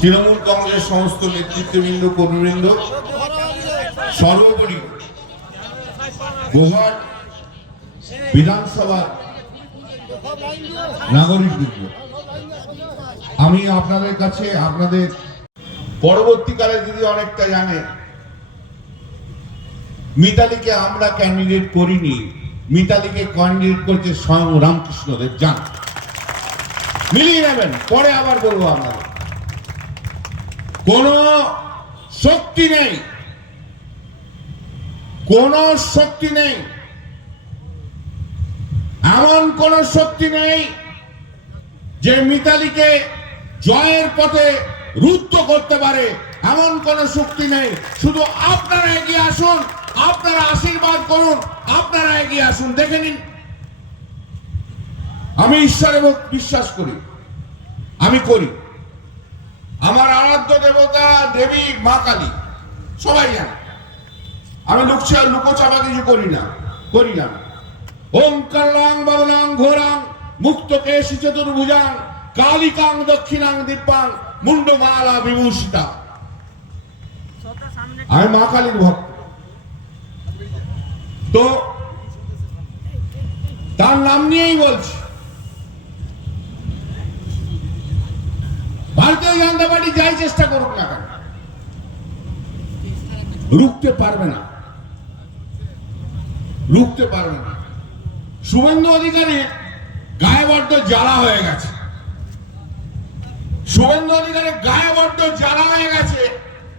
তৃণমূল কংগ্রেস সমস্ত নেতৃত্ববৃন্দ, কর্মীবৃন্দ, সর্বোপরি গোহাট বিধানসভা নাগরিকবৃন্দ। আমি আপনাদের কাছে আপনাদের পরবর্তীকালে যদি অনেকটা জানে, মিতালিকে আমরা ক্যান্ডিডেট করিনি। মিতালিকে ক্যান্ডিডেট করছে স্বয়ং রামকৃষ্ণদেব যান মিলিয়ে নেবেন, পরে আবার বলব আপনাদের। কোন শক্তি নেই। কোন শক্তি নেই। এমন কোন শক্তি নেই যে মিতালিকে জয়ের পথে রুদ্ধ করতে পারে। এমন কোন শক্তি নেই। শুধু আপনারা এগিয়ে আসুন, আপনারা আশীর্বাদ করুন, আপনারা এগিয়ে আসুন, দেখে নিন। আমি ঈশ্বরে বিশ্বাস করি, আমি করি। আমার আরাধ্য দেবতা দেবী মা কালী, সবাই জানে। আমি লুকছে লুকোচাপা কিছু করি না করি না। কাল্লাং বাবলাং ঘোরাং, মুক্ত কেশি চতুর্ভুজাং, কালিকাং দক্ষিণাং দিব্যাং মুন্ডমালা বিভূষিতা। আমি মা কালীর ভক্ত। তো, তার নাম নিয়েই বলছি। ভারতীয় জনতা পার্টি যাই চেষ্টা করুক না কেন, রুখতে পারবে না, রুখতে পারবে না। শুভেন্দু অধিকারী গায়ে বড্ড জ্বালা হয়ে গেছে। শুভেন্দু অধিকারী গায়ে বড্ড জ্বালা হয়ে গেছে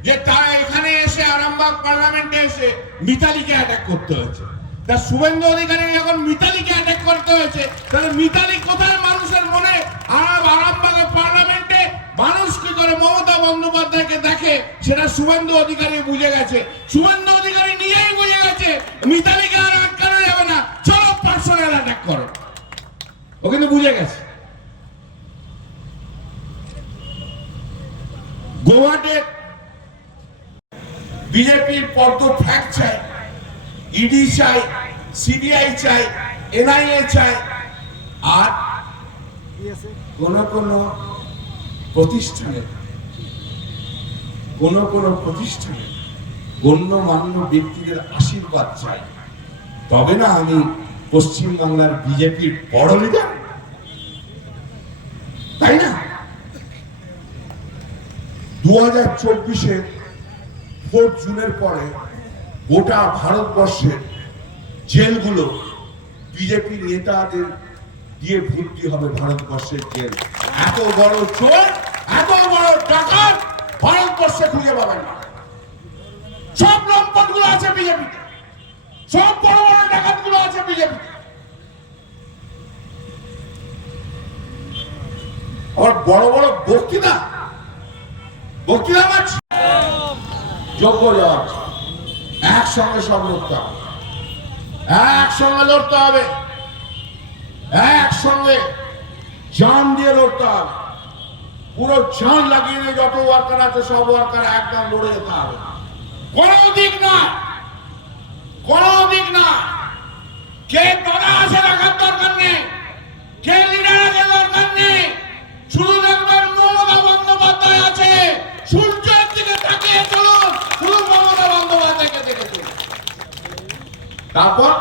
যে তারা এখানে এসে আরামবাগ পার্লামেন্টে এসে মিতালিকে অ্যাটাক করতে হয়েছে। তা শুভেন্দু অধিকারী যখন মিতালিকে অ্যাটাক করতে হয়েছে, তাহলে মিতালি কোথায় মানুষের মনে আরাম আরামবাগের পার্লামেন্টে মানুষ কি করে মমতা বন্দ্যোপাধ্যায়কে দেখে, সেটা শুভেন্দু অধিকারী বুঝে গেছে। শুভেন্দু অধিকারী নিজেই বুঝে গেছে, মিতালিকে আর আটকানো যাবে না। চলো পার্সোনাল অ্যাটাক করো। ও কিন্তু বুঝে গেছে। গোয়াটে বিজেপির পদ্ম ফ্যাক চাই ইডি চাই সিবিআই চাই এনআইএ চাই, আর কোন কোন প্রতিষ্ঠানে। কোন কোন প্রতিষ্ঠানে গণ্যমান্য ব্যক্তিদের আশীর্বাদ চাই। তবে না আমি পশ্চিমবাংলার বিজেপির বড় লিডার তাই না? দু হাজার চব্বিশে ফোর্থ জুনের পরে গোটা ভারতবর্ষের জেলগুলো বিজেপি নেতাদের দিয়ে ভর্তি হবে ভারতবর্ষের জেল। এত বড় চোর এত বড় টাকা ভারতবর্ষে খুঁজে পাবেন না। সব লম্পটগুলো আছে বিজেপিতে সব বড় বড় ডাকাতগুলো আছে বিজেপিতে আবার বড় বড় বক্তৃতা বক্তৃতা মারছে যোগ্য জজ। একসঙ্গে সব লড়তে হবে। একসঙ্গে লড়তে হবে। একসঙ্গে জান দিয়ে লড়তে হবে। পুরো জান লাগিয়ে দিয়ে যত ওয়ার্কার আছে, সব ওয়ার্কার একদম লড়ে যেতে হবে। কোনো দিক না। কোনো দিক না। কে দাদা আছে রাখার দরকার নেই। কে লিডার আছে দরকার নেই। শুধু দেখবেন বন্দ্যোপাধ্যায় আছে। সূর্যের দিকে তাকিয়ে শুধু বন্দ্যোপাধ্যায়কে দেখে তারপর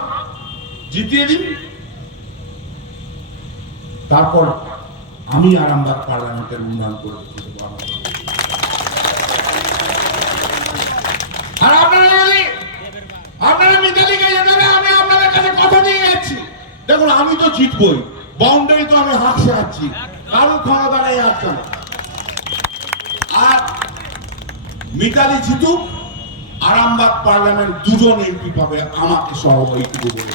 জিতিয়ে দিন। তারপর আমি আরামবাগ পার্লামেন্টের উন্নয়ন করে আমি দেখুন, আমি তো জিতবই। বাউন্ডারি তো আমি হাঁকছে আছি কারও ক্ষমতা নেই আসছে না। আর মিতালি জিতুক, আরামবাগ পার্লামেন্ট দুজন এমপি পাবে, আমাকে সহ এইটুকু বলে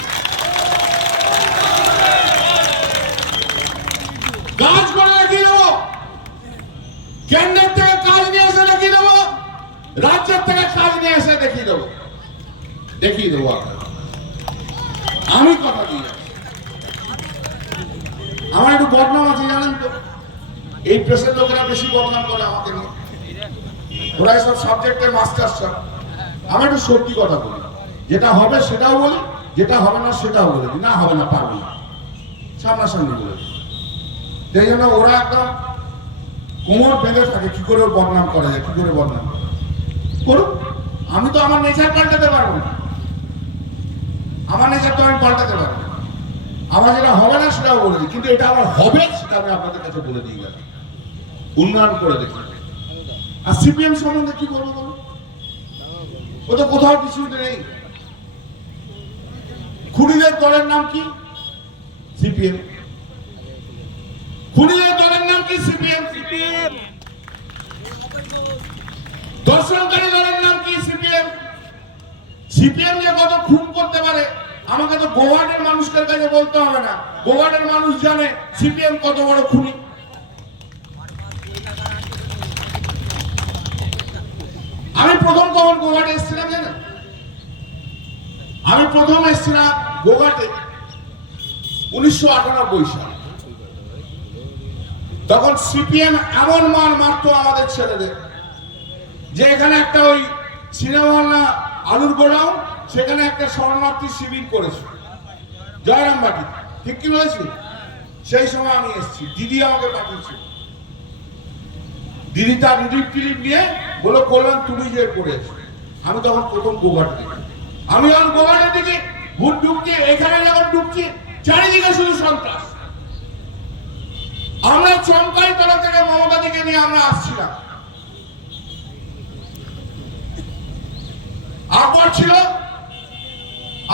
কাজ করে দেখিয়ে দেবো কেন্দ্রের থেকে কাজ নিয়ে এসে দেখিয়ে দেবো রাজ্যের থেকে কাজ নিয়ে এসে দেখিয়ে দেবো। দেখিয়ে দেবো আমি কথা দিয়ে আমার একটু বদনাম আছে, জানেন তো? এই প্রেসের লোকেরা বেশি বদনাম করে আমাকে নিয়ে। ওরা সব সাবজেক্টের মাস্টার সব। আমি একটু সত্যি কথা বলি। যেটা হবে সেটাও বলি, যেটা হবে না সেটাও বলে। না হবে না, পারবি সামনাসামনি বলে। সেই জন্য ওরা একদম কোমর বেঁধে থাকে, কি করে বদনাম করা যায়, কি করে বদনাম করা? করুক আমি তো আমার নেচার পাল্টাতে পারব না। আমার নেচার তো আমি পাল্টাতে পারব না। আমার যেটা হবে না সেটাও বলে দিই কিন্তু এটা আমার হবে সেটা আমি আপনাদের কাছে বলে দিয়ে গেলাম। উন্নয়ন করে দেখি। আর সিপিএম সম্বন্ধে কি বলব বলো? ও তো কোথাও কিছু নেই। খুনিদের দলের নাম কি? সিপিএম খুনিদের দলের নাম কি? সিপিএম সিপিএম দর্শনকারী দলের নাম কি সিপিএম সিপিএম যে কত খুন করতে পারে, আমাকে তো মানুষদের কাছে বলতে হবে না। মানুষ জানে সিপিএম কত বড় খুনি। আমি প্রথম কখন গোয়াটে এসেছিলাম জানেন? আমি প্রথম এসেছিলাম গোঘাটে উনিশশো আটানব্বই সালে। তখন সিপিএম এমন মার মারতো আমাদের ছেলেদের, যে এখানে একটা ওই সিনেমা আলুর গোডাউন, সেখানে একটা শরণার্থী শিবির করেছে। জয়রামবাটি ঠিক কি বলেছি? সেই সময় আমি এসেছি, দিদি আমাকে পাঠিয়েছিল দিদি তার রিলিফ টিলিপ নিয়ে বলো কল্যাণ, তুমি যে করেছ। আমি তখন প্রথম গোঘাট দেখি। আমি যখন গোঘাটের দিকে ভূত ঢুকছি, এখানে যখন ঢুকছি, চারিদিকে শুধু সন্ত্রাস। আমরা চমকাই তলা থেকে মমতা দিকে নিয়ে আমরা আসছিলাম। আকবর ছিল,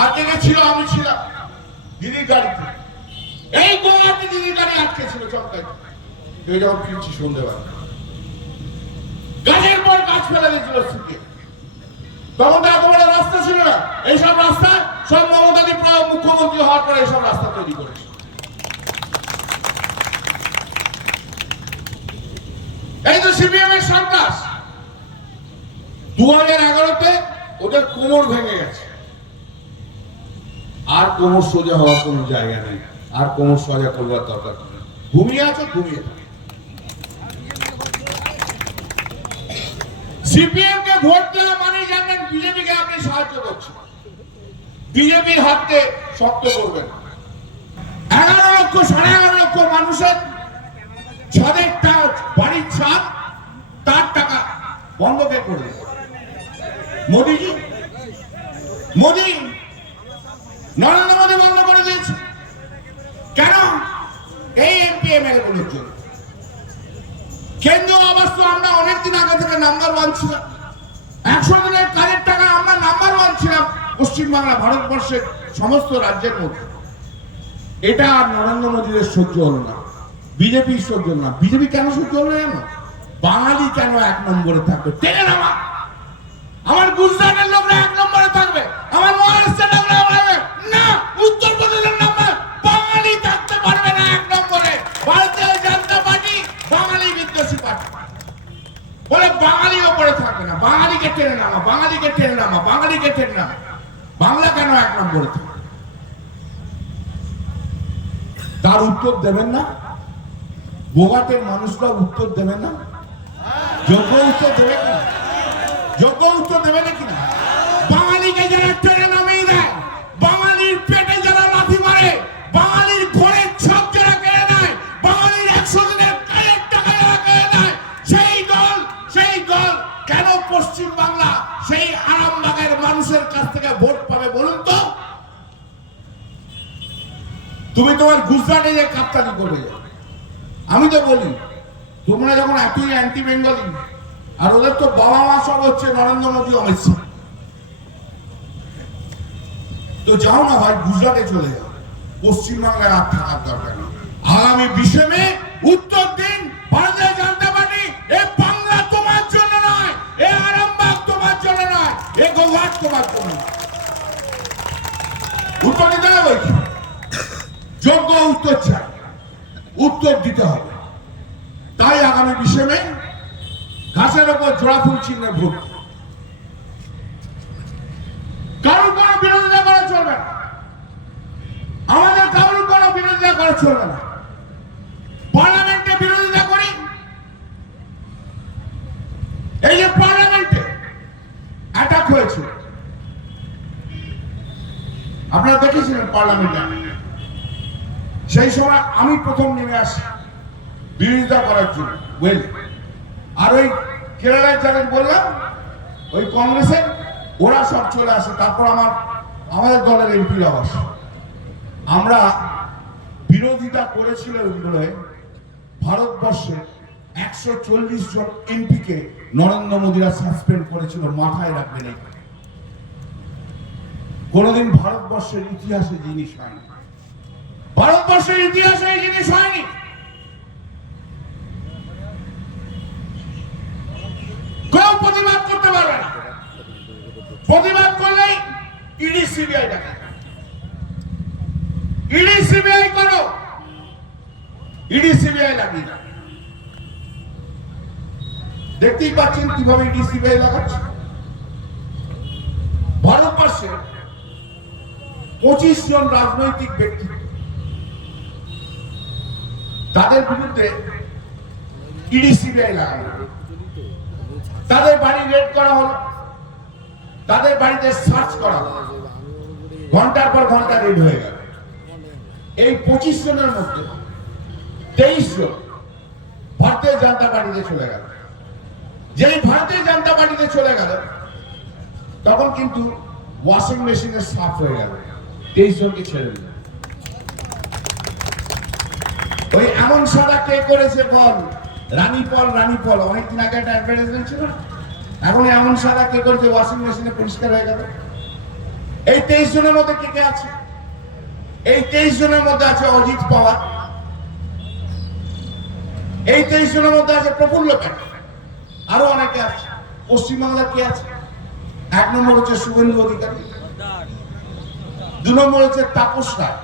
আর থেকে ছিল, আমি ছিলাম দিদির গাড়িতে। এই গোয়াতে দিদির গাড়ি আটকে ছিল চমকাই যখন ফিরছি সন্ধ্যেবেলা গাছের পর গাছ ফেলে দিয়েছিল সিপি তখন তো এত বড় রাস্তা ছিল না। এইসব রাস্তা সব মমতা দি মুখ্যমন্ত্রী হওয়ার পরে এইসব রাস্তা তৈরি করেছে। এই তো সিপিএম এর সন্ত্রাস। দু হাজার এগারোতে ওদের কোমর ভেঙে গেছে। আর কোমর সোজা হওয়ার কোনো জায়গা নেই। আর কোমর সোজা করবার দরকার ঘুমিয়ে আছে, ঘুমিয়ে থাকে। সিপিএম কে ভোট দেওয়া মানে জানেন বিজেপি কে আপনি সাহায্য করছেন। বিজেপির হাতকে শক্ত করবেন। এগারো লক্ষ, সাড়ে এগারো লক্ষ মানুষের ছাদের বাড়ির ছাদ, তার টাকা বন্ধ কে করবে মোদিজি মোদি? নরেন্দ্র মোদী বন্ধ করে দিয়েছে। কেন? এই এমপি গুলোর জন্য। কেন্দ্রীয় আবাস তো আমরা অনেকদিন আগে থেকে নাম্বার ওয়ান ছিলাম। একশো দিনের কাজের টাকা আমরা নাম্বার ওয়ান ছিলাম পশ্চিমবাংলা, ভারতবর্ষের সমস্ত রাজ্যের মধ্যে। এটা আর নরেন্দ্র মোদীদের সহ্য হলো না। বিজেপি সহ্য না। বিজেপি কেন সহ্য হলো না বাঙালি কেন এক নম্বরে থাকবে? টেনে নামা আমার গুজরাটের লোকরা এক নম্বরে থাকবে। আমার মহারাষ্ট্রের লোকরা না, উত্তরপ্রদেশের নাম্বার বাঙালি থাকতে পারবে না এক নম্বরে। ভারতীয় জনতা পার্টি বাঙালি বিদ্বেষী পার্টি। বলে বাঙালি ওপরে থাকবে না। বাঙালিকে টেনে নামা, বাঙালিকে টেনে নামা, বাঙালিকে টেনে নামা। বাংলা কেন এক নম্বরে থাকবে? তার উত্তর দেবেন না। বোগাটের মানুষরা উত্তর দেবেন না। যোগ্য উত্তর দেবে কিনা যোগ্য উত্তর দেবে নাকি না? বাঙালিকে যারা টেনে নামিয়ে দেয়, বাঙালির পেটে যারা লাথি মারে, বাঙালির ঘরের ছক যারা কেড়ে নেয়, বাঙালির একশো দিনের কাজের টাকা যারা কেড়ে নেয়, সেই দল সেই দল কেন পশ্চিম বাংলা সেই আরামবাগের মানুষের কাছ থেকে ভোট পাবে বলুন তো? তুমি তোমার গুজরাটে যে কাপ্তানি করে যাও আমি তো বলি, তোমরা যখন এতই অ্যান্টি বেঙ্গলি আর ওদের তো বাবা মা সব হচ্ছে নরেন্দ্র মোদী অমিত শাহ। তো যাও না ভাই, গুজরাটে চলে যাও। পশ্চিমবাংলায় আর থাকার দরকার নেই। আগামী বিশে মে উত্তর দিন এ বাংলা তোমার জন্য নয়, এ আরামবাগ তোমার জন্য নয়, এ তোমার জন্য নয়। উত্তর দিতে হবে যোগ্য উত্তর চাই। উত্তর দিতে হবে। তাই আগামী বিশে মে ঘাসের ওপর জোড়া ফুল চিহ্নে ভোট কারোর কোনো বিরোধিতা করা চলবে না। আমাদের কারোর কোনো বিরোধিতা করা চলবে না। পার্লামেন্টে বিরোধিতা করি। এই যে পার্লামেন্টে অ্যাটাক হয়েছে। আপনারা দেখেছিলেন পার্লামেন্টে সেই সময় আমি প্রথম নেমে আসি। বিরোধিতা করার জন্য। আর ওই কেরালায় যাদের বললাম, ওই কংগ্রেসের ওরা সব চলে আসে, তারপর আমার, আমাদের দলের এমপিরা বসে আমরা বিরোধিতা করেছিল ভারতবর্ষে একশো চল্লিশ জন এমপিকে নরেন্দ্র মোদীরা সাসপেন্ড করেছিল, মাথায় রাখবেন কোনোদিন ভারতবর্ষের ইতিহাসে জিনিস হয়নি। ভারতবর্ষের ইতিহাসে জিনিস হয়নি। প্রতিবাদ করতে পারবে না প্রতিবাদ করলেই ইডি, সিবিআই ডাকা ইডি, সিবিআই করো ইডি, সিবিআই লাগিয়ে। দেখতেই পাচ্ছেন কীভাবে ইডি, সিবিআই লাগাচ্ছে ভারতবর্ষে পঁচিশ জন রাজনৈতিক ব্যক্তি তাদের বিরুদ্ধে ইডি, সিবিআই লাগানো। তাদের বাড়ি রেড করা হলো। তাদের বাড়িতে সার্চ করা হলো। ঘণ্টার পর ঘণ্টা রেড হয়ে গেল। এই পঁচিশ জনের মধ্যে তেইশ জন ভারতীয় জনতা পার্টিতে চলে গেল। যেই ভারতীয় জনতা পার্টিতে চলে গেল, তখন কিন্তু ওয়াশিং মেশিনের সাফ হয়ে গেল। তেইশ জনকে ছেড়ে দিল। ওই এমন সাদা কে করেছে বল? রানী পল রানী পল অনেকদিন আগে একটা অ্যাডভার্টাইজমেন্ট ছিল? এখন এমন সাদা কে করেছে ওয়াশিং মেশিনে পরিষ্কার হয়ে গেল। এই তেইশ জনের মধ্যে কে কে আছে? এই তেইশ জনের মধ্যে আছে অজিত পাওয়ার। এই তেইশ জনের মধ্যে আছে প্রফুল্ল প্যাটেল আরও অনেকে আছে। পশ্চিমবাংলার কে আছে? এক নম্বর হচ্ছে শুভেন্দু অধিকারী। দু নম্বর হচ্ছে তাপস রায়।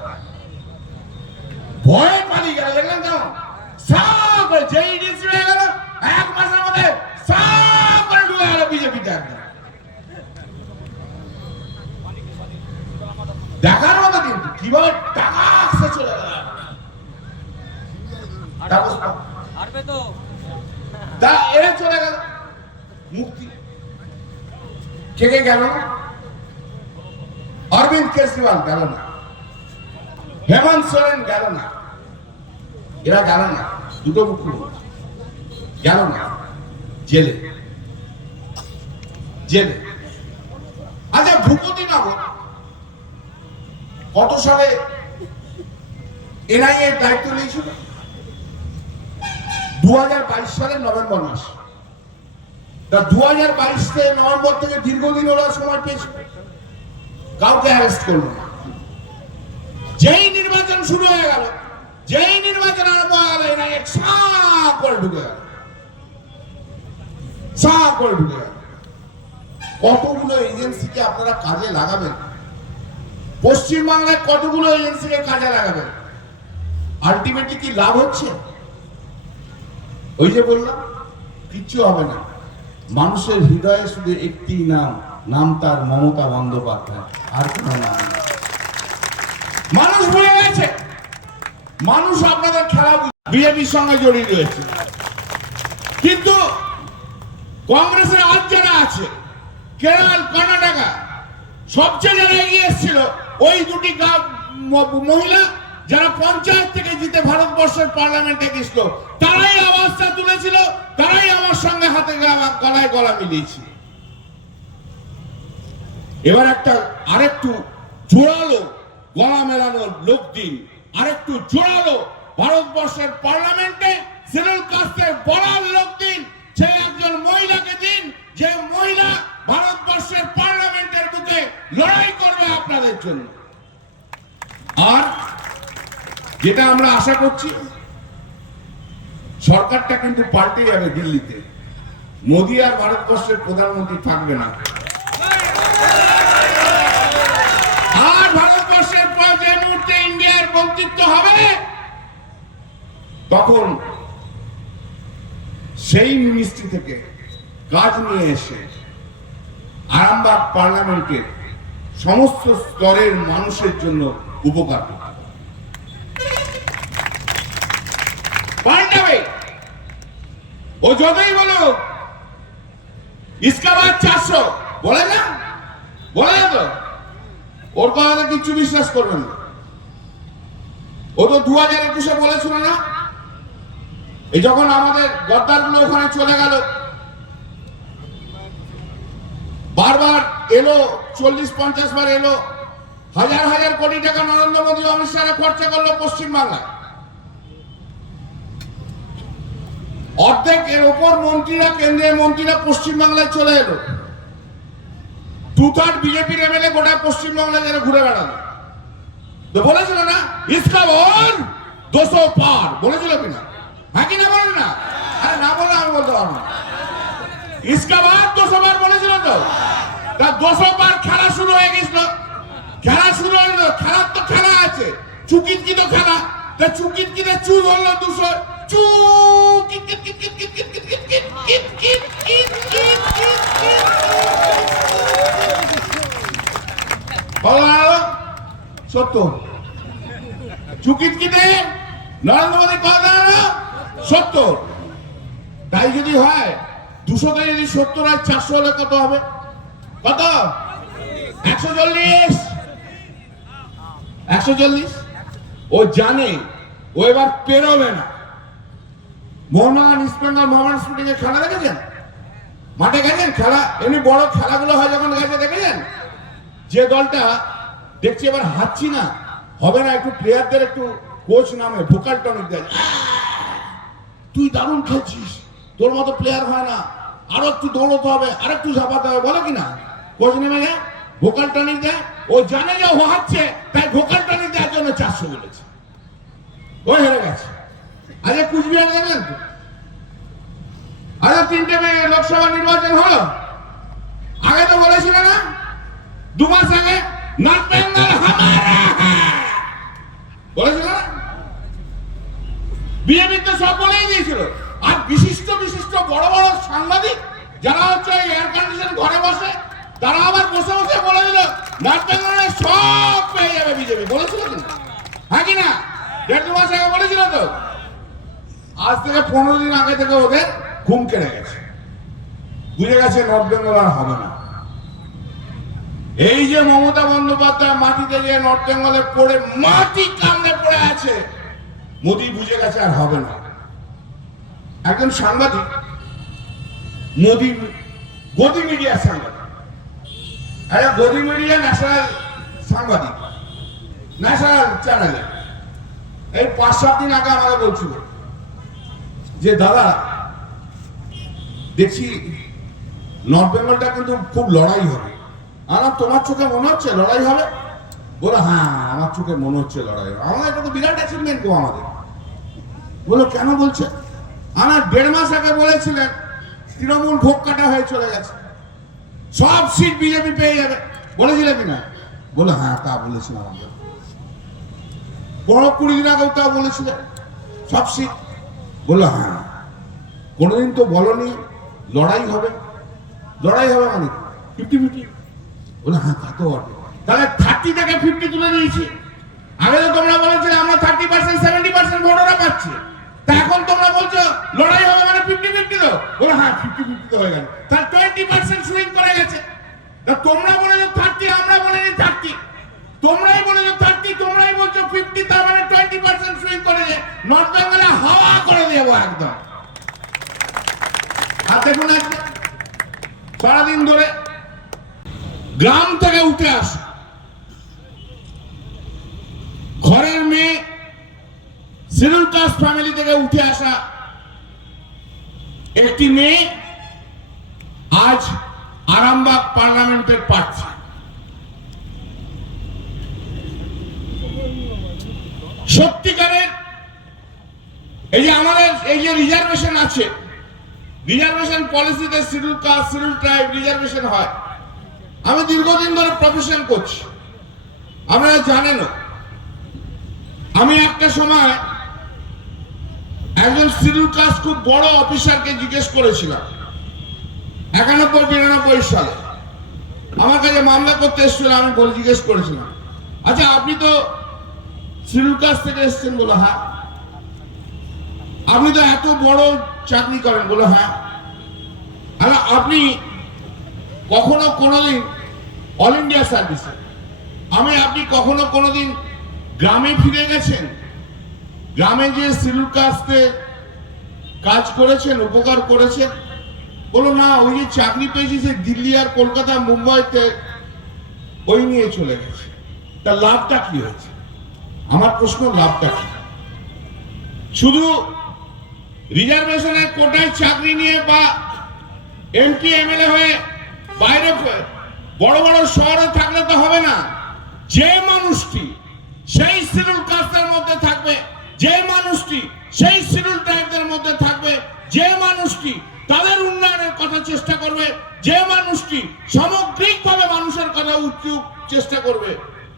ভয়ে পালিয়ে গেল, দেখলেন কেমন করে যেই ডিসি হয়ে গেল এক মাসের মধ্যে সব করে ঢুকে গেল বিজেপিতে একদম দেখার মতো কিন্তু কীভাবে টাকা আসতে চলে গেল। এরা চলে মুক্তি। কে কে গেল না? অরবিন্দ কেজরিওয়াল গেল না। হেমন্ত সোরেন গেল না। এরা গেল না। দুটো মুখ্যমন্ত্রী গেল না। জেলে। জেলে। আচ্ছা ভূপতি নগর কত সালে এনআইএ দায়িত্ব নিয়েছিল? দু হাজার বাইশ সালের নভেম্বর মাস। তা দু হাজার বাইশ থেকে নভেম্বর থেকে দীর্ঘদিন ওরা সময় পেয়েছে। কাউকে অ্যারেস্ট করল যেই নির্বাচন শুরু হয়ে গেল যেই নির্বাচন আরম্ভ এরা এক সাঁ করে ঢুকে গেল সাঁ করে ঢুকে গেল কতগুলো এজেন্সিকে আপনারা কাজে লাগাবেন? পশ্চিমবাংলায় কতগুলো এজেন্সিকে কাজে লাগাবেন? আলটিমেটলি কি লাভ হচ্ছে? ওই যে বললাম, কিচ্ছু হবে না। মানুষের হৃদয়ে শুধু একটি নাম নাম তার মমতা বন্দ্যোপাধ্যায়। আর কোনো নাম। মানুষ ভুলে গেছে। মানুষ আপনাদের খেলা বিজেপির সঙ্গে জড়িয়ে রয়েছে কিন্তু কংগ্রেসের আজ যারা আছে, কেরল, কর্ণাটকা, সবচেয়ে যারা এগিয়ে এসেছিল, ওই দুটি মহিলা যারা পঞ্চায়েত থেকে জিতে ভারতবর্ষের পার্লামেন্টে গেছিল তারাই আওয়াজটা তুলেছিল, তারাই আমার সঙ্গে হাতে গলায় গলা মিলিয়েছিল এবার একটা আরেকটু জোরালো গলা মেলানোর লোক দিন। আরেকটু জোরালো ভারতবর্ষের পার্লামেন্টে সিরিল কাস্টের বলার লোক দিন সে একজন মহিলাকে দিন, যে মহিলা ভারতবর্ষের পার্লামেন্টের বুকে লড়াই করবে আপনাদের জন্য। আর যেটা আমরা আশা করছি, সরকারটা কিন্তু পাল্টে যাবে দিল্লিতে। মোদী আর ভারতবর্ষের প্রধানমন্ত্রী থাকবে না আর ভারতবর্ষের পর যে মুহূর্তে মন্ত্রিত্ব হবে। তখন সেই মিনিস্ট্রি থেকে কাজ নিয়ে এসে আরামবাগ পার্লামেন্টের সমস্ত স্তরের মানুষের জন্য উপকার করতে ও যতই বলো ইসকা বাদ চারশো, বলে না? বলে না তো? ওর কথাতে কিচ্ছু বিশ্বাস করবেন না। ও তো দু হাজার একুশে বলেছিল না? এই যখন আমাদের গদ্দারগুলো ওখানে চলে গেল, বারবার এলো, চল্লিশ, পঞ্চাশ বার এলো, হাজার হাজার কোটি টাকা নরেন্দ্র মোদী অমিত শাহরা খরচা করল পশ্চিমবাংলায়। অর্ধেক এর ওপর মন্ত্রীরা, কেন্দ্রীয় মন্ত্রীরা পশ্চিমবাংলায় চলে এলো। দু থার্ড বিজেপির এমএলএ গোটা পশ্চিমবাংলায় যেন ঘুরে বেড়ানো তো বলেছিল না ইসকা ওর দুশো পার বলেছিল কিনা হ্যাঁ কি না বলেন না না বলে আমি বলতে পারব না বার বলেছিল তো তা দুশো বার খেলা শুরু হয়ে গেছিল খেলা শুরু হয়ে গেল খেলার তো খেলা আছে চুকিত কি তো খেলা তা চুকিত কিতে চু ধরলো দুশো চু কিট কিট সত্তর চুকিত কিতে? নরেন্দ্র মোদী কত সত্তর তাই যদি হয় যদি সত্তর হয়, চারশো হলে কত হবে? কত? একশো চল্লিশ। একশো চল্লিশ? ও জানে, ও এবার পেরোবে না। মোহনবাগান ইস্ট বেঙ্গল খেলা দেখেছেন? মাঠে গেছেন? খেলা, এমনি বড় খেলাগুলো হয় যখন গেছে, দেখেছেন? যে দলটা দেখছি এবার হাঁটছি না। হবে না, একটু প্লেয়ারদের একটু কোচ নামে ভোকাল টনিক দেয়। তুই দারুণ খেলছিস। তোর মতো প্লেয়ার হয় না। আরও একটু দৌড়তে হবে, আর একটু ঝাপাতে হবে, বলে কিনা কোচ নেমে যায় ভোকাল টনিক দেয়। ও জানে যে ও হাঁটছে, তাই ভোকাল টনিক দেওয়ার জন্য চারশো বলেছে। ও হেরে গেছে। আরে কুচবিহার দেখলেন তো? আরে তিনটে মেয়ে লোকসভা নির্বাচন হলো। আগে তো বলেছিল না? দু মাস আগে নর্থ বেঙ্গল হামারা। বলেছিল না বিজেপি তো সব বলেই দিয়েছিল। আর বিশিষ্ট বিশিষ্ট, বড় বড় সাংবাদিক যারা হচ্ছে এয়ার কন্ডিশন ঘরে বসে, তারা আবার বসে বসে বলে দিল নর্থ বেঙ্গলে সব পেয়ে যাবে বিজেপি। বলেছিল কি না? হ্যাঁ কি না? দেড় দু মাস আগে বলেছিল তো। আজ থেকে পনেরো দিন আগে থেকে ওদের ঘুম কেড়ে গেছে। বুঝে গেছে নর্থ বেঙ্গল আর হবে না। এই যে মমতা বন্দ্যোপাধ্যায় মাটিতে যে নর্থ বেঙ্গলে পড়ে, মাটি কামড়ে পড়ে আছে। মোদি বুঝে গেছে আর হবে না। একজন সাংবাদিক, মোদি গদি মিডিয়ার সাংবাদিক। আরে গদি মিডিয়া ন্যাশনাল সাংবাদিক, ন্যাশনাল চ্যানেলে। এই পাঁচ সাত দিন আগে আমাকে বলছিল যে, দাদা, দেখছি নর্থ বেঙ্গলটা কিন্তু খুব লড়াই হবে। আর তোমার চোখে মনে হচ্ছে লড়াই হবে? বলো হ্যাঁ আমার চোখে মনে হচ্ছে লড়াই হবে। আমাদের এটা তো বিরাট অ্যাচিভমেন্ট গো আমাদের। বলো, কেন বলছে? আমার দেড় মাস আগে বলেছিলেন, তৃণমূল ভোগ কাটা হয়ে চলে গেছে। সব সিট বিজেপি পেয়ে যাবে। বলেছিলে কিনা বলে হ্যাঁ তা বলেছিলাম আমরা। বড় কুড়ি দিন আগেও তা বলেছিলেন সব সিট। বলল হ্যাঁ কোনোদিন তো বলনি, লড়াই হবে। লড়াই হবে মানে ফিফটি ফিফটি। বলে হ্যাঁ তা তো বটে। তাহলে থার্টি থেকে ফিফটি তুলে দিয়েছি আগে তো তোমরা বলেছিলে আমরা থার্টি পার্সেন্ট সেভেন্টি পার্সেন্ট ভোটাররা পাচ্ছি। তা এখন তোমরা বলছো, লড়াই হবে মানে ফিফটি ফিফটি তো? বলে হ্যাঁ ফিফটি ফিফটি তো হয়ে গেল। তাহলে টোয়েন্টি পার্সেন্ট সুইং করে গেছে। তা তোমরা বলেছ থার্টি আমরা বলে বলিনি থার্টি তোমরাই বলেছ থার্টি তোমরাই বলছো ফিফটি তার মানে টোয়েন্টি পার্সেন্ট সুইং করে যে নর্থ বেঙ্গলে হাওয়া করে দেবো একদম। আর দেখুন আজকে সারাদিন ধরে গ্রাম থেকে উঠে আসে। ঘরের মেয়ে শিডিউল কাস্ট ফ্যামিলি থেকে উঠে আসা একটি মেয়ে আজ আরামবাগ পার্লামেন্টের প্রার্থী। সত্যিকারের এই যে আমাদের এই যে রিজার্ভেশন আছে রিজার্ভেশন পলিসিতে schedule caste schedule tribe reservation হয়। আমি দীর্ঘদিন ধরে প্রফেশন করছি আপনারা জানেনও। আমি একটা সময় একজন শিডিউল কাস্ট খুব বড় অফিসারকে জিজ্ঞেস করেছিলাম। একানব্বই, বিরানব্বই সালে। আমার কাছে মামলা করতে এসেছিল, আমি বলে জিজ্ঞেস করেছিলাম। আচ্ছা আপনি তো শিডিউল কাস্ট থেকে এসেছেন বলো হ্যাঁ? আপনি তো এত বড় চাকরি করেন বলো হ্যাঁ? আরে, আপনি কখনো কোনোদিন অল ইন্ডিয়া সার্ভিসে আমি, আপনি কখনো কোনোদিন গ্রামে ফিরে গেছেন? গ্রামে যে শিডিউল কাস্টে কাজ করেছেন, উপকার করেছেন? বলো না, ওই যে চাকরি পেয়েছি সে দিল্লি আর কলকাতা, মুম্বাইতে, ওই নিয়ে চলে গেছে। তা লাভটা কি হয়েছে? আমার প্রশ্ন, লাভটা কি? শুধু রিজার্ভেশনের কোটায় চাকরি নিয়ে বা এমপি এমএলএ হয়ে বাইরে বড় বড় শহরে থাকলে তো হবে না। যে মানুষটি সেই শিডিউল কাস্টের মধ্যে থাকবে, যে মানুষটি সেই শিডিউল ট্রাইবদের মধ্যে থাকবে, যে মানুষটি তাদের উন্নয়নের কথা চেষ্টা করবে, যে মানুষটি সামগ্রিকভাবে মানুষের কথা উচ্চ চেষ্টা করবে।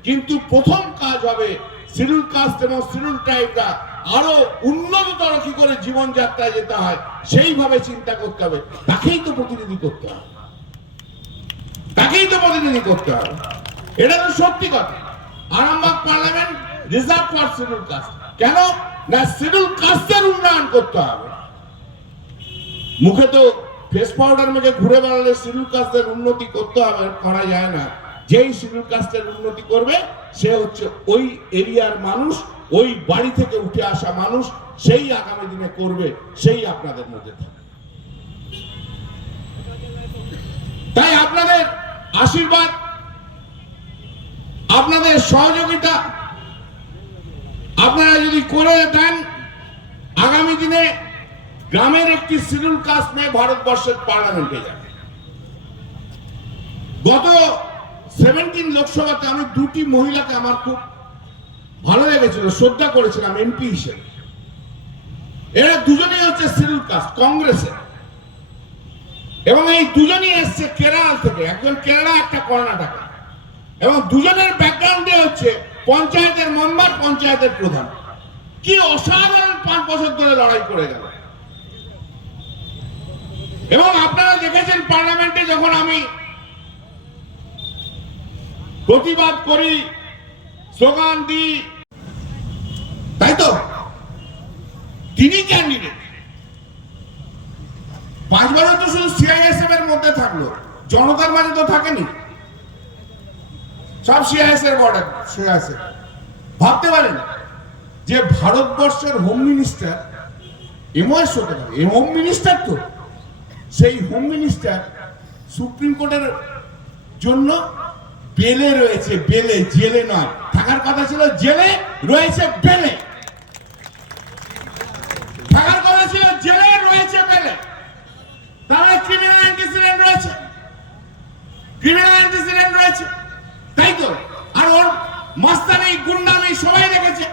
কিন্তু প্রথম কাজ হবে শিডিউল কাস্ট এবং শিডিউল ট্রাইবরা আরও উন্নততর কি করে জীবনযাত্রায় যেতে হয়, সেইভাবে চিন্তা করতে হবে। তাকেই তো প্রতিনিধি করতে হবে। তাকেই তো প্রতিনিধি করতে হবে। এটা তো সত্যি কথা। Arambagh parliament reserve for schedule caste. কেন? না, শিডিউল কাস্টের উন্নয়ন করতে হবে। মুখে তো ফেস পাউডার মেখে ঘুরে বেড়ালে শিডিউল কাস্টের উন্নতি করতে হবে করা যায় না। যেই শিডিউল কাস্টের উন্নতি করবে, সে হচ্ছে ওই এরিয়ার মানুষ, ওই বাড়ি থেকে উঠে আসা মানুষ, সেই আগামী দিনে করবে, সেই আপনাদের মধ্যে থাকবে। তাই আপনাদের আশীর্বাদ, আপনাদের সহযোগিতা, আপনারা যদি করে দেন, আগামী দিনে গ্রামের একটি শিডিউল কাস্ট নিয়ে ভারতবর্ষের পার্লামেন্টে যাবে। গত সেভেন্টিন লোকসভাতে আমি দুটি মহিলাকে আমার খুব ভালো লেগেছিল, শ্রদ্ধা করেছিলাম এমপি হিসেবে। এরা দুজনেই হচ্ছে শিডিউল কাস্ট, কংগ্রেসের। এবং এই দুজনই এসছে কেরালা থেকে। একজন কেরালা, একটা কর্ণাটকা এবং দুজনের ব্যাকগ্রাউন্ডে হচ্ছে পঞ্চায়েতের মেম্বার পঞ্চায়েতের প্রধান। কি অসাধারণ পাঁচ বছর ধরে লড়াই করে গেল। এবং আপনারা দেখেছেন পার্লামেন্টে যখন আমি প্রতিবাদ করি স্লোগান দিই, তাই তো? তিনি ক্যান্ডিডেট পাঁচ তো শুধু সিআইএসএফ এর মধ্যে থাকল। জনতার মাঝে তো থাকেনি। সব সিআইএস এর বর্ডার সিআইএসএফ ভাবতে পারেন যে ভারতবর্ষের হোম মিনিস্টার এমওএস হতে পারে। হোম মিনিস্টার তো, সেই হোম মিনিস্টার সুপ্রিম কোর্টের জন্য বেলে রয়েছে, বেলে, জেলে নয়। থাকার কথা ছিল জেলে, রয়েছে বেলে। থাকার কথা ছিল জেলে, রয়েছে বেলে। তাহলে ক্রিমিনাল অ্যান্টিসিডেন্ট রয়েছে। ক্রিমিনাল অ্যান্টিসিডেন্ট রয়েছে। তাই তো? আর ওর মাস্তানি, গুন্ডামি সবাই দেখেছে।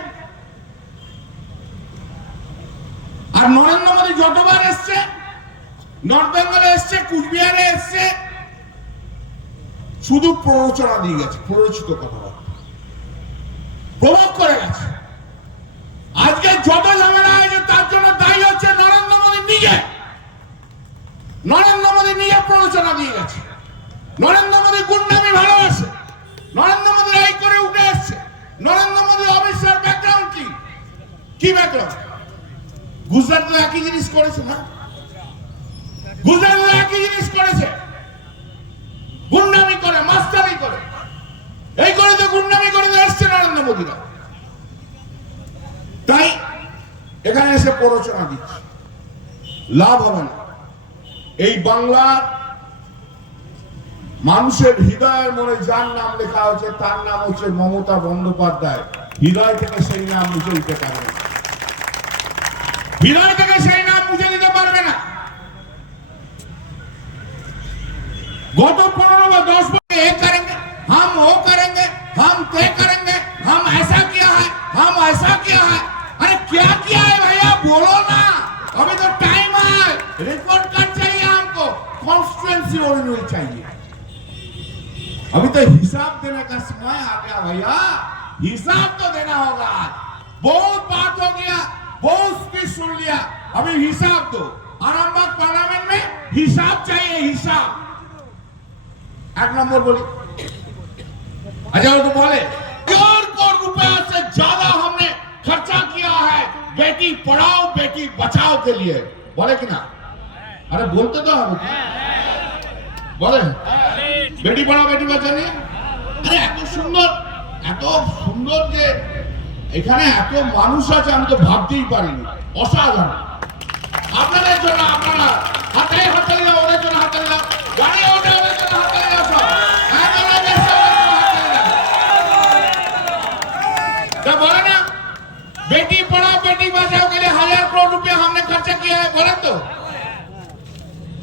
আর নরেন্দ্র মোদী যতবার এসছে নর্থ বেঙ্গলে এসছে কুচবিহারে এসছে, শুধু প্ররোচনা দিয়ে গেছে, প্ররোচিত কথাবার্তা প্রভাব করে গেছে আজকে যত ঝামেলা হয়েছে তার জন্য দায়ী হচ্ছে নরেন্দ্র মোদী নিজে নরেন্দ্র মোদী নিজে প্ররোচনা দিয়ে গেছে নরেন্দ্র মোদী গুন্ডামি ভালোবাসে নরেন্দ্র মোদী এই করে উঠে আসছে নরেন্দ্র মোদী অফিসার ব্যাকগ্রাউন্ড কি? কি ব্যাকগ্রাউন্ড গুজরাট একই জিনিস করেছে না? গুজরাট একই জিনিস করেছে। গুন্ডামি করে মাস্টারি করে। এই করে তো গুন্ডামি করে তো এসছে নরেন্দ্র মোদীরা। তাই এখানে এসে প্ররোচনা দিচ্ছে। লাভ হবে না। এই বাংলার মানুষের হৃদয়ের মনে যার নাম লেখা হয়েছে তার নাম হচ্ছে মমতা বন্দ্যোপাধ্যায় হৃদয় থেকে সেই নাম মুছে দিতে পারবে না হৃদয় থেকে সেই নাম মুছে দিতে পারবে না गत पंद्रह व दस बजे ये करेंगे हम वो करेंगे हम ते करेंगे हम ऐसा किया है हम ऐसा किया है अरे क्या किया है भैया बोलो ना अभी तो टाइम है रिपोर्ट कार्ड चाहिए हमको कॉन्स्टिट्यूंसी ओरिजिनल चाहिए अभी तो हिसाब देने का समय आ गया भैया। हिसाब तो देना होगा। बहुत बात हो गया, बहुत स्पीच सुन लिया। अभी हिसाब दो। आरामबाग पार्लियामेंट में हिसाब चाहिए, हिसाब। एक नंबर बोली। अच्छा तो बोले करोड़ रुपया से ज़्यादा हमने खर्चा किया है? बेटी पढ़ाओ, बेटी बचाओ के लिए। बोले कि ना? अरे बोलते तो हम বলে বেটি পড়া, বেটি বাঁচানি আরে, এত সুন্দর এত সুন্দর যে এখানে এত মানুষ আছে, আমি তো ভাবতেই পারিনি। অসাধারণ। আপনাদের জন্য আপনারা হাতে হাতে ওদের জন্য হাতে গাড়ি ওটা ওদের জন্য হাতে হ্যাঁ, বলে না, বেটি পড়াও বেটি বাঁচাও গেলে হাজার করোড় রুপিয়া হামনে খরচা হয় বলেন তো?